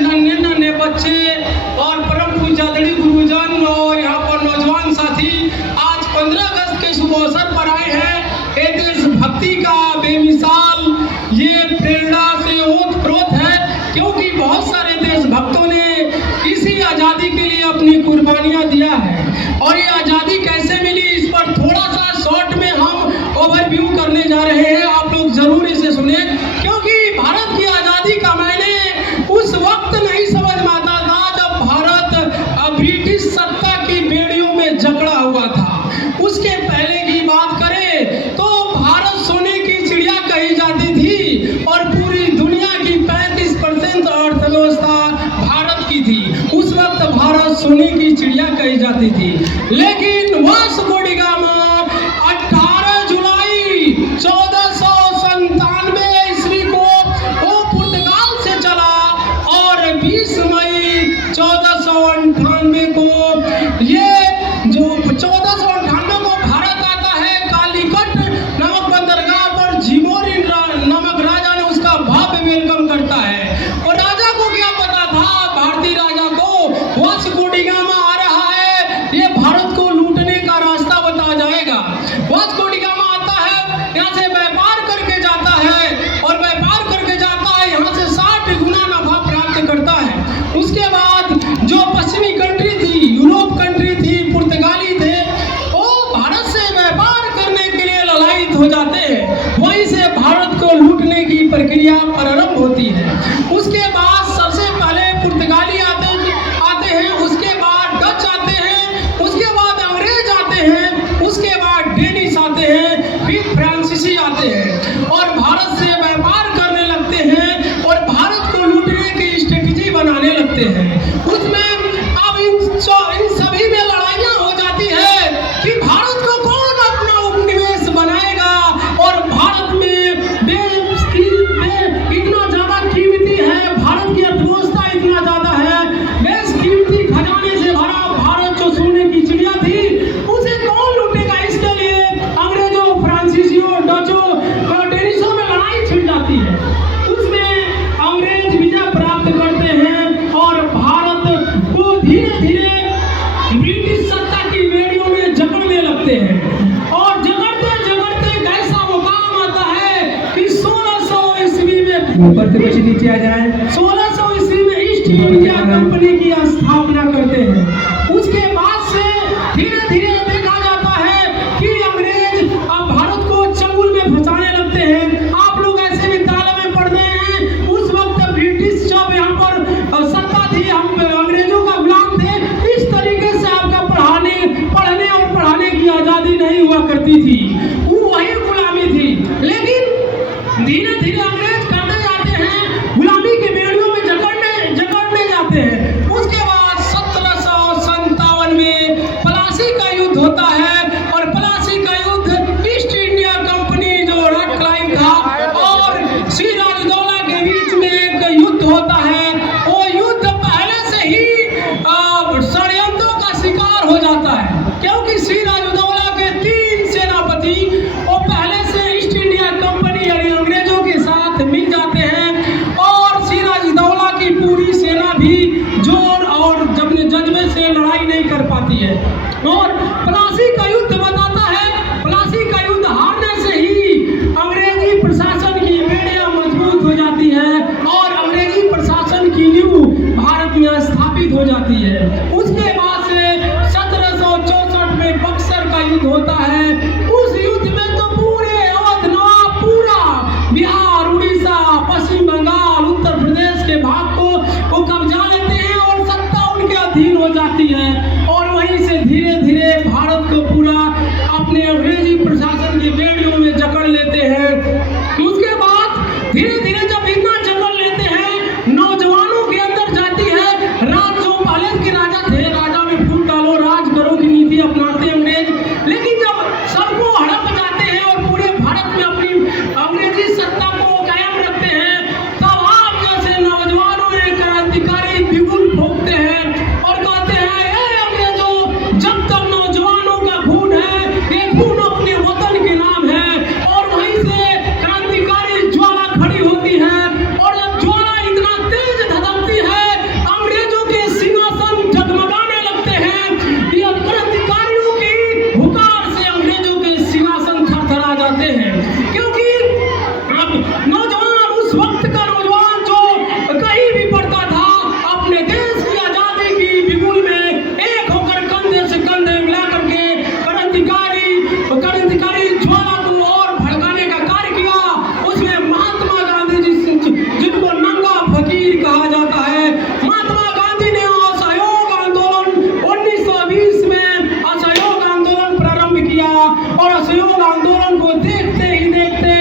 नन्हे नन्हे बच्चे और परम पूज्य गुरुजन और यहाँ पर नौजवान साथी आज 15 अगस्त के शुभ अवसर पर आए हैं। ये देशभक्ति का बेमिसाल ये प्रेरणा से ओतप्रोत है, क्योंकि बहुत सारे देशभक्तों ने इसी आज़ादी के लिए अपनी कुर्बानियाँ दिया है। और ये आज़ादी कैसे मिली, इस पर थोड़ा सा शॉर्ट में हम ओवरव्यू करने जा रहे हैं। आप लोग जरूर इसे सुने, क्योंकि भारत की आज़ादी का मैंने उस वक्त नहीं समझ में आता था जब भारत ब्रिटिश सत्ता की बेड़ियों में जकड़ा हुआ था। उसके पहले की बात करें तो भारत सोने की चिड़िया कही जाती थी और पूरी दुनिया की 35% अर्थव्यवस्था भारत की थी। उस वक्त भारत सोने की चिड़िया कही जाती थी। लेकिन वास्को डी गामा 18 जुलाई 1497 ईस्वी को वो पुर्तगाल से चला और 20 मई 1498 को ये जो 1498 को भारत आता है, कालीकट नामक बंदरगाह पर जिमोरी नामक राजा ने उसका भव्य वेलकम करता है। और राजा को क्या पता था, भारतीय राजा को वास्को डी गामा आ रहा है, ये भारत को लूटने का रास्ता बता जाएगा। वास्को डी गामा आता है, यहाँ से व्यापार करके जाता है और व्यापार करके जाता है, यहाँ से 60 गुना नफा प्राप्त करता है। उसके बाद जो पश्चिमी कंट्री थी, यूरोप कंट्री थी, पुर्तगाली थे, वो भारत से व्यापार करने के लिए ललायित हो जाते हैं। वहीं से भारत को लूटने की प्रक्रिया प्रारंभ होती है। उसके बाद सबसे पहले पुर्तगाली आते हैं, उसके बाद डच आते हैं, उसके बाद अंग्रेज आते हैं, उसके बाद डेनिश आते हैं, फिर फ्रांसीसी आते हैं और भारत से व्यापार करने लगते हैं और भारत को लूटने की स्ट्रेटेजी बनाने लगते हैं। उसमें अब इन सभी में लड़ाइयाँ हो जाती है कि भारत को कौन अपना उपनिवेश बनाएगा। और भारत में इतना ज़्यादा कीमती है, भारत की अर्थव्यवस्था इतना ज़्यादा है, बेशकीमती खजाने से भरा भारत जो सोने की चिड़िया थी, उसे कौन लूटेगा। इसके लिए अंग्रेजों, फ्रांसीसियों, डचों, डेनिशों में लड़ाई छिड़ जाती है। उसमें अंग्रेज विजय प्राप्त करते हैं और भारत को धीरे धीरे ब्रिटिश सत्ता की बेड़ियों में जकड़ने लगते हैं। और जकड़ते जकड़ते कैसा मुकाम आता है कि 1600 ईस्वी में ऊपर से कुछ नीचे आ जाए, 1600 ईस्वी में ईस्ट इंडिया कंपनी की स्थापना करते हैं। उसके बाद से धीरे धीरे देखा जाता है कि अंग्रेज अब भारत को चंगुल में फंसाने लगते हैं। आप लोग ऐसे विद्यालय में पढ़ते हैं, उस वक्त ब्रिटिश जब यहाँ पर सत्ता थी, हम अंग्रेजों का गुलाम थे। इस तरीके से आपका पढ़ने और पढ़ाने की आज़ादी नहीं हुआ करती थी, वो वही गुलामी थी। लेकिन धीरे धीरे अंग्रेज करते जाते हैं, गुलामी के बेड़ियों में जकड़ने जाते हैं। उसके बाद 1757 में प्लासी का युद्ध होता है और प्लासी का युद्ध ईस्ट इंडिया कंपनी जो रेड क्लाइव था और सिराजउद्दौला के बीच में एक युद्ध होता है। वो युद्ध पहले से ही षड्यंत्रों का शिकार हो जाता है, क्योंकि सिराजउद्दौला के 3 सेनापति वो पहले से ईस्ट इंडिया कंपनी यानी अंग्रेजों के साथ मिल जाते हैं और सिराजउद्दौला की पूरी सेना भी जोर और जज्बे से लड़ाई नहीं कर पाती है। और प्लासी का युद्ध बताता है, प्लासी का युद्ध हारने से ही अंग्रेजी प्रशासन की बेड़ियां मजबूत हो जाती है और अंग्रेजी प्रशासन की नींव भारत में स्थापित हो जाती है। उसके बाद से 1764 में बक्सर का युद्ध होता है। उस युद्ध में तो पूरे अवध नवाब पूरा बिहार, उड़ीसा, पश्चिम बंगाल, उत्तर प्रदेश के भाग को वो कब्जा लेते हैं और सत्ता उनके अधीन हो जाती है। और वहीं से धीरे धीरे भारत को पूरा अपने अंग्रेजी प्रशासन की बेड़ियों में जकड़ लेते हैं। उसके बाद धीरे धीरे जब इतना जकड़ लेते हैं, नौजवानों के अंदर जाती है। जो पहले के राजा थे जाता है। महात्मा गांधी ने असहयोग आंदोलन 1920 में असहयोग आंदोलन प्रारंभ किया और असहयोग आंदोलन को देखते ही देखते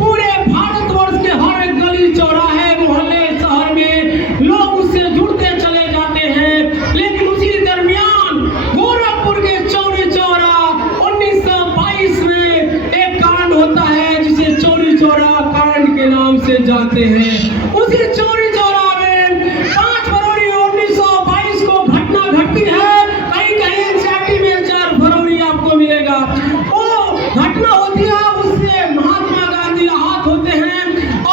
पूरे भारतवर्ष के हर एक गली चौराहे मोहल्ले शहर में लोग उससे जुड़ते चले जाते हैं। लेकिन उसी दरमियान गोरखपुर के चौरी चौरा 1922 में एक कांड होता है जिसे चौरी चौरा कांड के नाम से जानते हैं। उसी चौरी चौरा में 5 फरवरी 1922 को घटना घटती है। कहीं कहीं एनसीईआरटी में 4 फरवरी आपको मिलेगा। वो घटना होती है, उससे महात्मा गांधी आहत होते हैं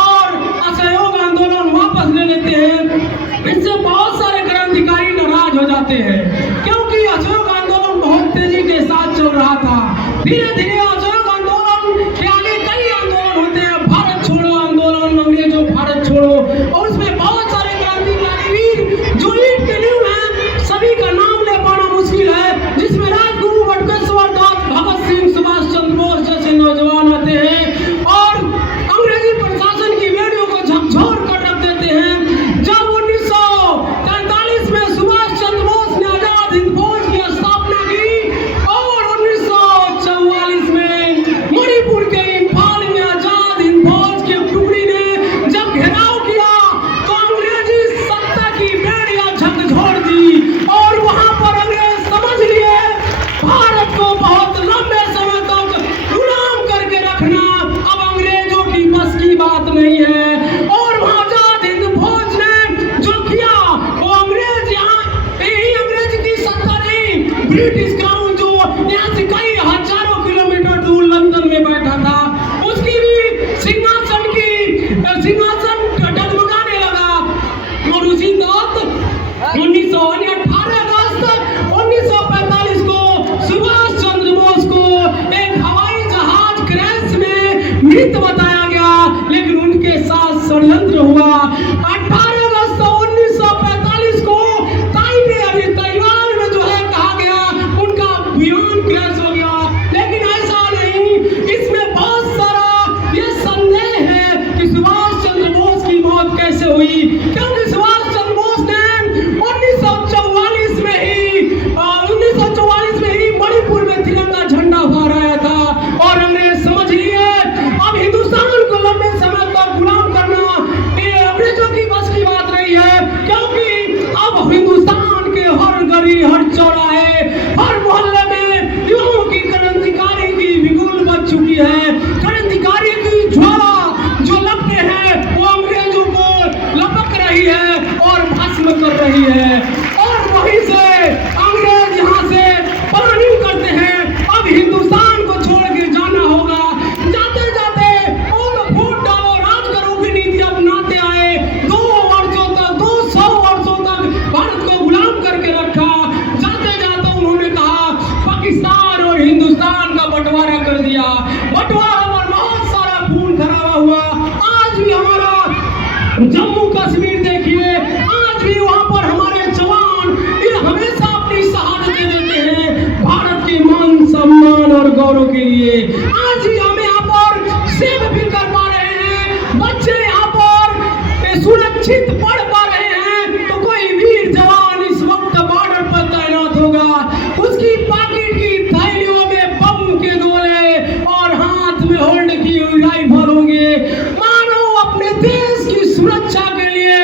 और असहयोग आंदोलन वापस ले लेते हैं। इससे बहुत सारे क्रांतिकारी नाराज हो जाते हैं क्योंकि असहयोग आंदोलन बहुत तेजी के साथ चल रहा था। धीरे धीरे असहयोग आंदोलन के आगे कई आंदोलन होते हैं, भारत छोड़ो आंदोलन, अंग्रेजों भारत छोड़ो, और उसमें बहुत सारे क्रांतिकारी वीर जो ईंट के नींव हैं, सभी का नाम ले पाना मुश्किल है, जिसमें राजगुरु बटुकेश्वर दास, भगत सिंह, सुभाष चंद्र बोस जैसे नौजवान आते हैं और अंग्रेजी प्रशासन की बेड़ियों को झकझोर कर रख देते हैं। जब 1943 में सुभाष चंद्र बोस ने आजाद हिंद फौज की स्थापना की और 1944 में मणिपुर के इम्फाल में आजाद हिंद फौज की टुकड़ी ने जब घेराव किया तो अंग्रेजी सत्ता की बेड़ियां झकझोर दी और वहां पर अंग्रेज समझ लिए भारत को बहुत लंबे समय तक गुलाम करके रखना अब अंग्रेजों की बस की बात नहीं है। और वहां आजाद हिंद फौज ने जो किया वो अंग्रेज यही अंग्रेज की सत्ता नहीं, ब्रिटिश क्राउन जो यहाँ से कई हजारों किलोमीटर दूर लंदन में बैठा था, उसकी भी सिंहासन डगमगाने लगा। और उसी तहत 18 अगस्त 1945 को सुभाष चंद्र बोस को एक हवाई जहाज क्रैश में मृत बताया गया, लेकिन उनके साथ षड्यंत्र हुआ। 18 अगस्त 1945 को ताइवान में जो है कहा गया उनका विमान क्रैश हो गया, लेकिन ऐसा नहीं। इसमें बहुत सारा ये संदेह है कि सुभाष चंद्र बोस की मौत कैसे हुई, क्योंकि सुभाष चंद्र बोस ने 1944 में ही मणिपुर में तिरंगा झंडा फहराया था और अंग्रेज समझ लिए अब हिंदुस्तान को लंबे समय तक गुलाम करना ये अंग्रेजों की बस की बात नहीं है, क्योंकि अब हिंदुस्तान के हर गली, हर चौराहे, हर मोहल्ले में युवाओं की क्रांतिकारी की बिगुल बच चुकी है। क्रांतिकारी की ज्वाला जो लपटे हैं वो अंग्रेजों को लपक रही है और भस्म कर रही है और वहीं से अंग्रेज यहाँ से प्लानिंग करते हैं अब हिंदुस्तान को छोड़ के जाना होगा। जाते जाते वोट डालो राज करो की नीति अपनाते आए। 200 वर्षों तक भारत को गुलाम करके रखा। जाते जाते उन्होंने कहा पाकिस्तान और हिंदुस्तान का बंटवारा कर दिया। बंटवारा पर बहुत सारा खून खराबा हुआ। आज भी हमारा जम्मू कश्मीर देखिए, आज भी वहां पर हमारे जवान ये हमेशा अपनी शहादतें देते हैं भारत के मान सम्मान और गौरव के लिए। आज भी हम यहाँ पर सेव भी कर पा रहे हैं, बच्चे यहाँ पर सुरक्षित पढ़ पा रहे हैं, तो कोई वीर जवान इस वक्त बॉर्डर पर तैनात होगा, उसकी पॉकेट की थैलियों में बम के गोले और हाथ में होल्ड की हुई राइफल होंगे। मानो अपने देश की सुरक्षा के लिए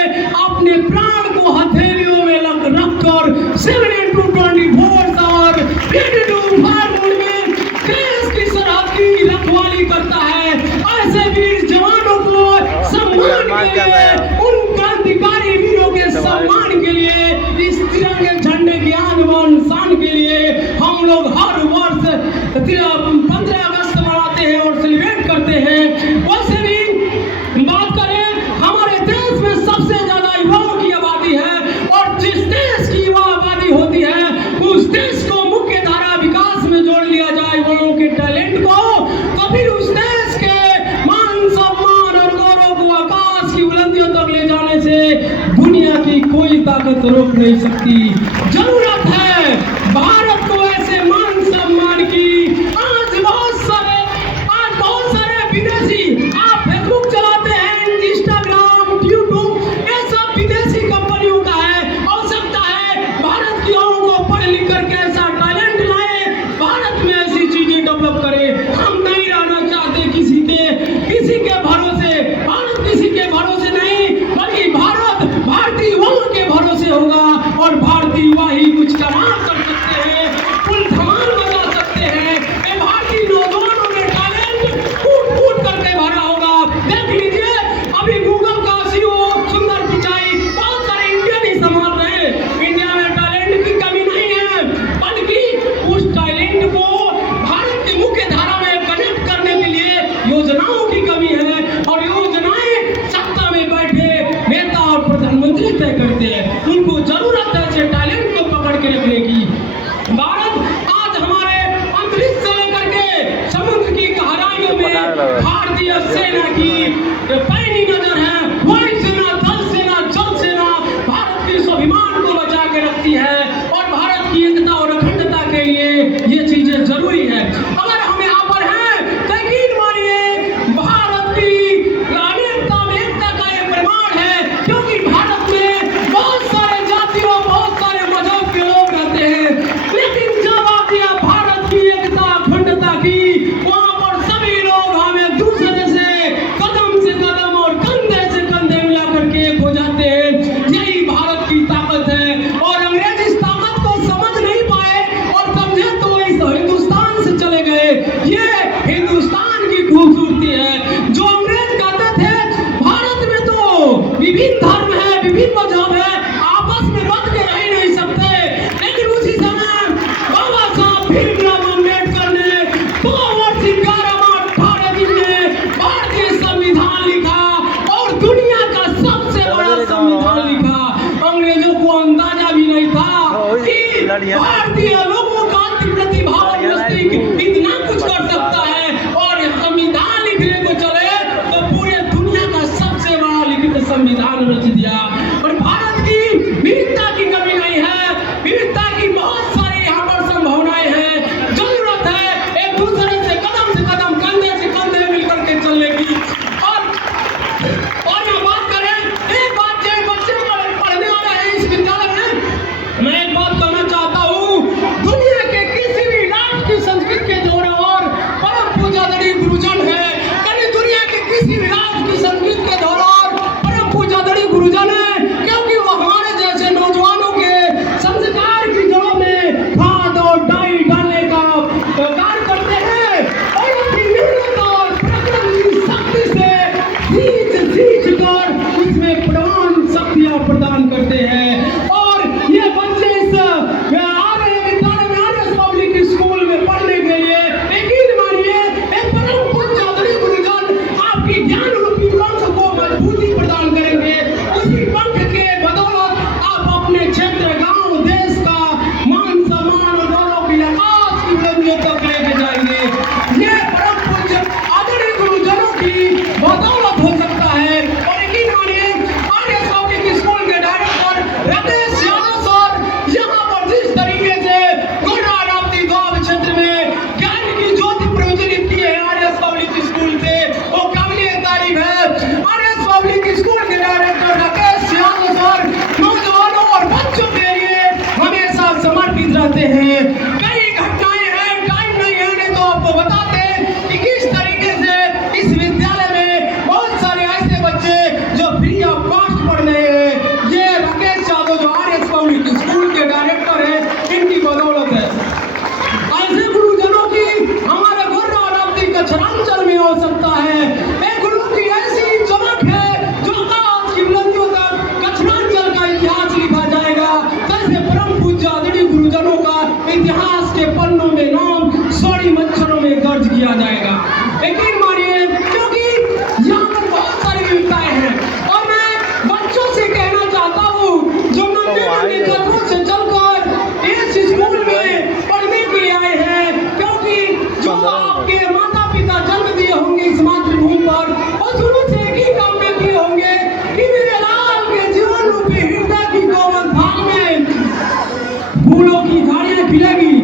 अपने प्राण को हथेलियों में रखकर 7x24 आवर 22 फार्मूल में देश की सरहद की रखवाली करता है। ऐसे वीर जवानों को सम्मान के लिए, उन क्रांतिकारी वीरों के सम्मान के लिए, इस तिरंगे झंडे की आन शान के लिए हम लोग हर वर्ष 15 अगस्त मनाते हैं और सेलिब्रेट करते हैं। वैसे भी बात करें, हमारे देश में सबसे ज्यादा युवाओं की आबादी है और जिस देश की युवा आबादी होती है उस देश को मुख्य धारा विकास में जोड़ लिया जाए युवाओं के टैलेंट को, तो फिर उस देश के मान सम्मान और गौरव को आकाश की बुलंदियों तक ले जाने से दुनिया की कोई ताकत रोक नहीं सकती। जरूरत है भारत को ऐसे मान सम्मान की। आज बहुत सारे विदेशी, आप फेसबुक चलाते हैं, इंस्टाग्राम, यूट्यूब, ये सब विदेशी धमाल कर सकते हैं, कुल धमाल मचा सकते हैं। ये भारतीय नौजवानों में टैलेंट फूट फूट करके भरा होगा। देख लीजिए, अभी गूगल का सीईओ सुंदर पिचाई बहुत सारे इंडियन ही संभाल रहे हैं। इंडिया में टैलेंट की कमी नहीं है, बल्कि उस टैलेंट को भारत की मुख्य धारा में कनेक्ट करने के लिए योजनाओं की कमी है। और योजनाएं सत्ता में बैठे नेता और प्रधानमंत्री तय करते हैं। उनको जरूरत है ऐसे टैलेंट को पकड़ के रखने की। भारत आज हमारे अंतरिक्ष से लेकर के समुद्र की गहराइयों में भारतीय सेना की पैनी नजर है। वायुसेना, थल सेना, जल सेना भारत के स्वाभिमान को बचा के रखती है और भारत की एकता और अखंडता के लिए ये चीजें जरूरी है। अगर हम यहाँ पर हैं तो यकीन मानिए भारत की अनेकता में एकता का ये प्रमाण है, क्योंकि भारत में बहुत सारे जाति और बहुत सारे मजहब के लोग रहते हैं। लेकिन जब आती है भारत की एकता अखंडता की, वहाँ पर सभी लोग हम एक दूसरे से कदम और कंधे से कंधे मिला करके एक हो जाते हैं। यही भारत की ताकत है। और अंग्रेज इस ताकत को समझ नहीं पाए और समझे तो इस हिंदुस्तान से चले गए। ये हिंदुस्तान की खूबसूरती है। जो अंग्रेज कहते थे भारत में तो विभिन्न धर्म है, विभिन्न मजहब है, आपस में बच के रह नहीं सकते। लेकिन उसी समय बाबा साहब भीमराव अम्बेडकर ने 2 वर्ष 11 माह 18 दिन में भारतीय संविधान लिखा और दुनिया का सबसे बड़ा संविधान लिखा। अंग्रेजों को अंदाजा भी नहीं था कि भारतीय लोगों का प्रतिभावान मस्तिष्क इतना कुछ कर सकता है। और संविधान लिखने को चले तो पूरे दुनिया का सबसे बड़ा लिखित संविधान रच दिया। और भारत की विविधता की कमी नहीं है, विविधता की बहुत सारी यहाँ पर संभावनाएं हैं। जरूरत है एक दूसरे से कदम, कंधे से कंधे मिलकर के चलने की। और मैं बात करें, एक बात जो बच्चे पढ़ने वाले हैं इस विद्यालय में, मैं एक बात कहना चाहता हूँ। दुनिया के किसी भी राष्ट्र की संस्कृति के जोड़े और परम पूजाधरी गुरुजन है। कभी दुनिया के किसी भी राष्ट्र की संस्कृति के धरोहर और परम पूजाधरी गुरुजन है, क्योंकि वो हमारे जैसे नौजवानों के संस्कार की जड़ों में खाद और डाई डालने का कार्य करते हैं और अपनी मेहनत और प्रकृति की शक्ति से सींच कर उसमें प्रमाण शक्तियां प्रदान करते हैं। और ये बच्चे इस विद्यालय में आर्य पब्लिक स्कूल में पढ़ने के लिए यकीन मानिए एक परम पूज्य गुरुजन आपकी ज्ञान रूपी पंख को मजबूती प्रदान करेंगे। उसी पंख के बदौलत आप अपने क्षेत्र, गांव, देश का मान सम्मान और गौरव की आकाश की बुलंदियों तक लेके जाएंगे। ये परम पूज्य आदरणीय गुरुजनों की बदौलत हो सकता है। और यकीन मानिए आर्य पब्लिक स्कूल के डायरेक्टर राकेश यादव सर यहाँ पर जिस तरीके से गोंडा राप्ती गांव क्षेत्र में ज्ञान की ज्योति प्रज्वलित की है आर्य पब्लिक स्कूल से, वो काबिल तारीफ है। आर्य पब्लिक स्कूल के डायरेक्टर राकेश यादव सर नौजवानों और बच्चों के लिए हमेशा समर्पित रहते हैं। कई घटनाएं हैं, टाइम नहीं है नहीं तो आपको बताते कि किस तरीके से इस विद्यालय में बहुत सारे ऐसे बच्चे जो फ्री ऑफ कॉस्ट पढ़ रहे हैं। ये राकेश यादव जो आर्य पब्लिक स्कूल के डायरेक्टर है, इनकी बदौलत है। ऐसे गुरुजनों की हमारे गोंडा राप्ती कचरांचल में हो सकता है। एक गुरु की ऐसी चमक है जो आकाश की बुलंदियों तक कचरांचल का इतिहास लिखा जाएगा। जैसे परम पूज्य आदरणीय गुरुजनों का इतिहास के पन्नों में नाम स्वर्ण अक्षरों में दर्ज किया जाएगा। यकीन मानिए, क्योंकि यहाँ पर बहुत सारी विविधताएं हैं। और मैं बच्चों से कहना चाहता हूँ जो नन्हे कदमों से चलकर इस स्कूल में पढ़ने के लिए आए हैं, क्योंकि जो आपके माता पिता जन्म दिए होंगे इस मातृभूमि पर, और शुरू से एक ही काम में किए होंगे कि मेरे लाल के जीवन रूपी हृदय की कोमल भाग में फूलों की झाड़ियां खिलेगी।